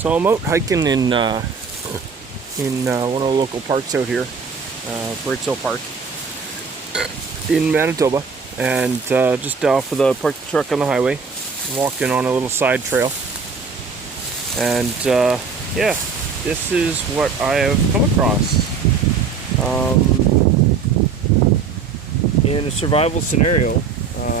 So I'm out hiking in one of the local parks out here, Birdshill Park in Manitoba, and just off of the parked truck on the highway. I'm walking on a little side trail, and yeah, this is what I have come across. In a survival scenario,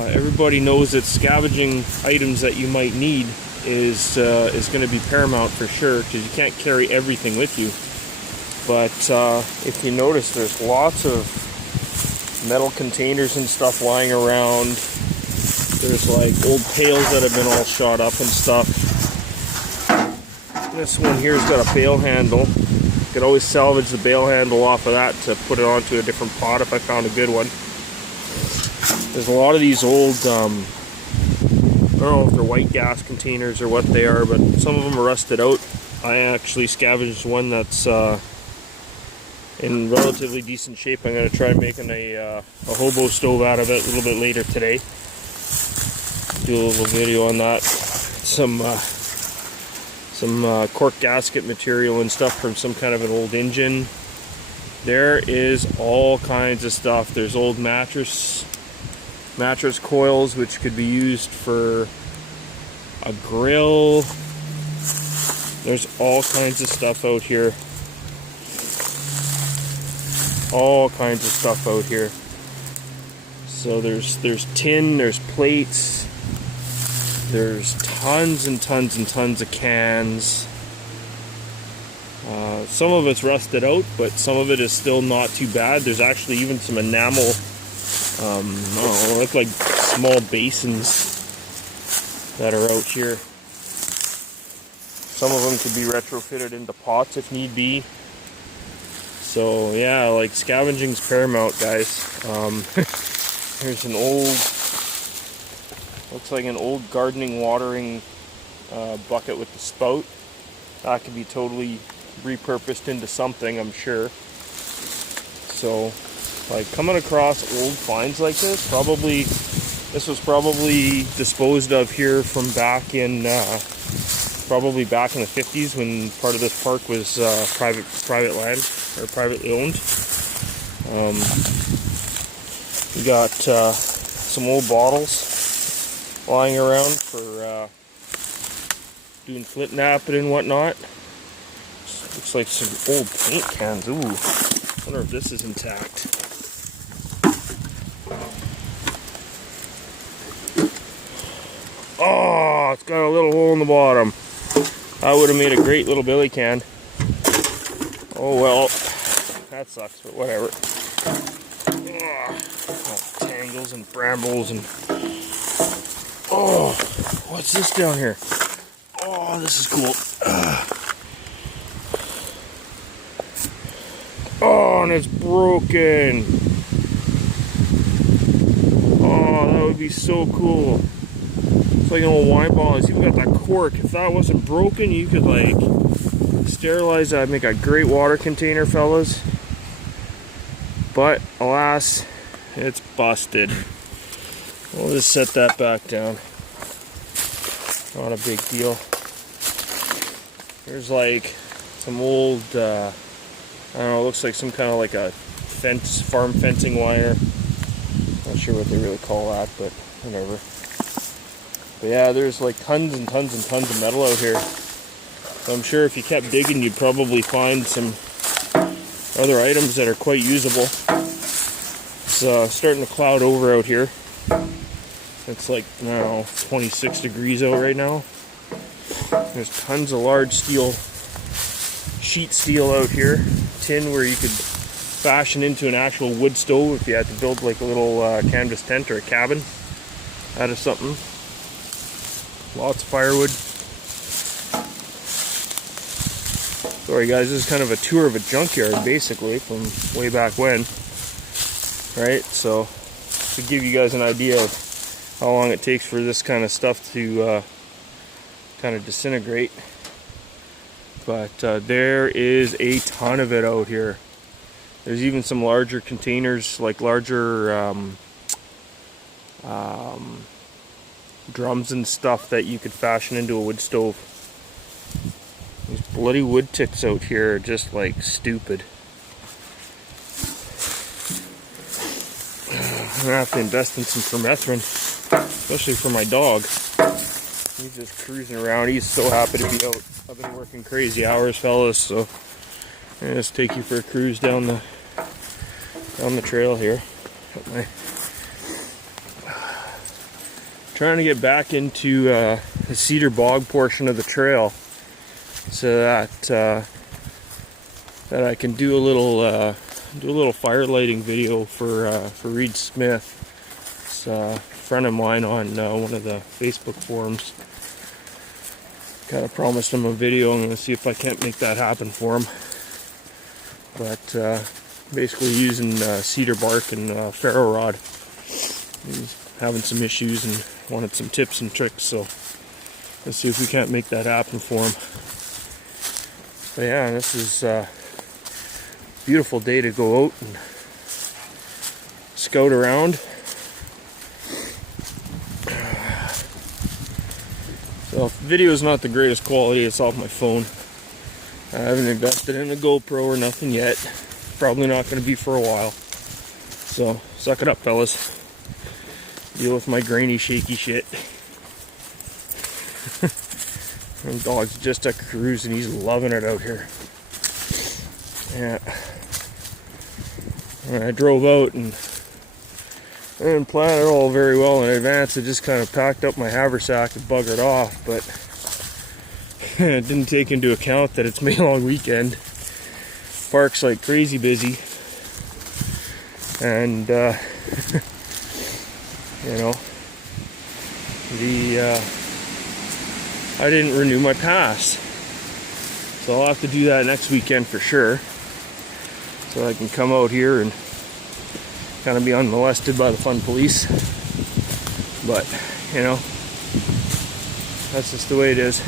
everybody knows that scavenging items that you might need is going to be paramount for sure, because you can't carry everything with you. But if you notice, there's lots of metal containers and stuff lying around. There's like old pails that have been all shot up and stuff. This one here's got a bail handle. You could always salvage the bail handle off of that to put it onto a different pot if I found a good one. There's a lot of these old, I don't know if they're white gas containers or what they are, but some of them are rusted out. I actually scavenged one that's in relatively decent shape. I'm going to try making a hobo stove out of it a little bit later today. Do a little video on that. Some cork gasket material and stuff from some kind of an old engine. There is all kinds of stuff. There's old mattress coils, which could be used for a grill. There's all kinds of stuff out here. All kinds of stuff out here. So there's tin, there's plates, there's tons and tons and tons of cans. Some of it's rusted out, but some of it is still not too bad. There's actually even some enamel, I don't know, look like small basins that are out here. Some of them could be retrofitted into pots if need be. So yeah, like, scavenging's paramount, guys. Here's an old, looks like an old gardening watering bucket with the spout. That could be totally repurposed into something, I'm sure. So, like, coming across old finds like this, this was probably disposed of here from back in probably back in the 50s, when part of this park was private land, or privately owned. We got some old bottles lying around for doing flint napping and whatnot. Looks like some old paint cans. Ooh, wonder if this is intact. Oh, it's got a little hole in the bottom. That would have made a great little billy can. Oh well, that sucks, but whatever. Oh, tangles and brambles and... Oh, what's this down here? Oh, this is cool. Oh, and it's broken. Oh, that would be so cool. It's like an old wine bottle. It's even got that cork. If that wasn't broken, you could, like, sterilize that, make a great water container, fellas. But alas, it's busted. We'll just set that back down. Not a big deal. There's like some old, I don't know, it looks like some kind of like a farm fencing wire. Not sure what they really call that, but whatever. But yeah, there's like tons and tons and tons of metal out here. So I'm sure if you kept digging, you'd probably find some other items that are quite usable. It's starting to cloud over out here. It's like, I don't know, 26 degrees out right now. There's tons of large sheet steel out here. Tin where you could fashion into an actual wood stove if you had to build like a little canvas tent or a cabin out of something. Lots of firewood. Sorry guys, this is kind of a tour of a junkyard basically from way back when. Right, so to give you guys an idea of how long it takes for this kind of stuff to kind of disintegrate. But there is a ton of it out here. There's even some larger containers, like larger drums and stuff that you could fashion into a wood stove. These bloody wood ticks out here are just like stupid. I'm gonna have to invest in some permethrin, especially for my dog. He's just cruising around. He's so happy to be out. I've been working crazy hours, fellas, so I'll just take you for a cruise down the trail here. Trying to get back into the cedar bog portion of the trail, so that I can do a little fire lighting video for Reed Smith. It's a friend of mine on one of the Facebook forums. Kind of promised him a video. I'm going to see if I can't make that happen for him. But basically using cedar bark and ferro rod. He's having some issues and wanted some tips and tricks, so let's see if we can't make that happen for him. But yeah, this is a beautiful day to go out and scout around. So if the video is not the greatest quality, it's off my phone. I haven't invested in a GoPro or nothing yet. Probably not going to be for a while. So suck it up, fellas. Deal with my grainy, shaky shit. My dog's just a cruise and he's loving it out here. Yeah. When I drove out and I didn't plan it all very well in advance. I just kind of packed up my haversack and buggered off, but it didn't take into account that it's May long weekend. Park's like crazy busy, and you know, I didn't renew my pass, so I'll have to do that next weekend for sure, so I can come out here and kind of be unmolested by the fun police. But you know, that's just the way it is.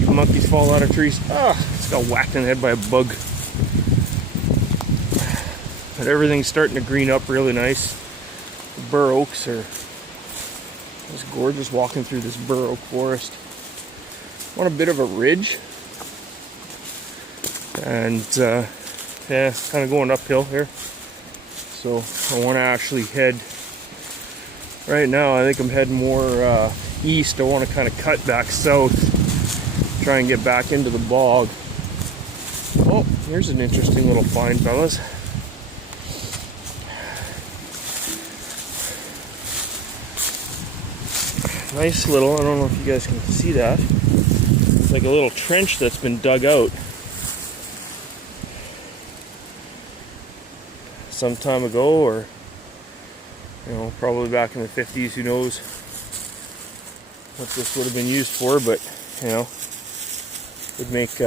Even monkeys fall out of trees. It's got whacked in the head by a bug. But everything's starting to green up really nice. The bur oaks are just gorgeous walking through this bur oak forest. I'm on a bit of a ridge, and yeah, kind of going uphill here. So I want to actually head, right now I think I'm heading more east. I want to kind of cut back south, try and get back into the bog. Oh, here's an interesting little find, fellas. Nice little, I don't know if you guys can see that. It's like a little trench that's been dug out some time ago, or you know, probably back in the 50s. Who knows what this would have been used for, but you know, would make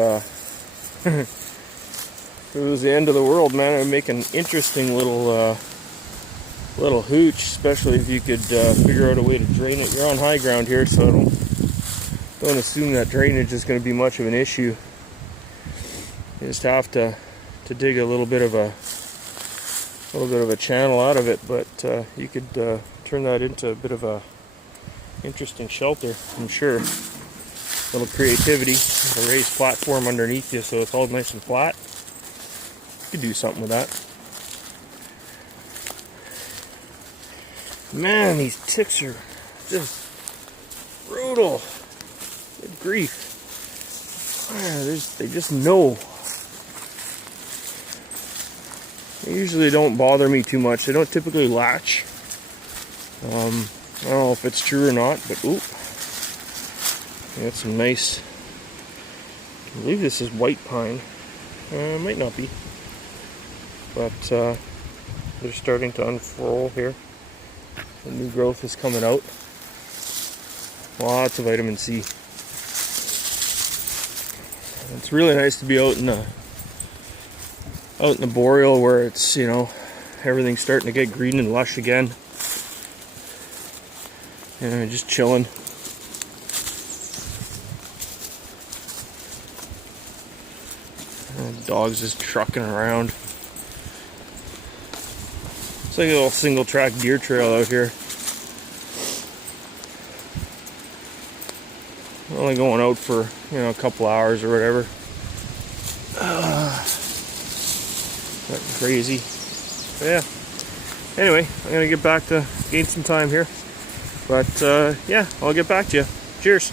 if it was the end of the world, man, it would make an interesting little little hooch, especially if you could figure out a way to drain it. You're on high ground here, so I don't assume that drainage is going to be much of an issue. You just have to dig a little bit of a channel out of it, but you could turn that into a bit of a interesting shelter, I'm sure. A little creativity, a raised platform underneath you, so it's all nice and flat. You could do something with that. Man, these ticks are just brutal. Good grief. They just know. They usually don't bother me too much. They don't typically latch. I don't know if it's true or not, but oop. Got some nice, I believe this is white pine. It might not be. But they're starting to unfurl here. The new growth is coming out. Lots of vitamin C. It's really nice to be out in the boreal where it's, you know, everything's starting to get green and lush again. You know, just chilling. And dogs just trucking around. It's like a little single track deer trail out here. only going out for, a couple hours or whatever. Nothing crazy. But yeah. Anyway, I'm gonna get back to gain some time here. But yeah, I'll get back to you. Cheers.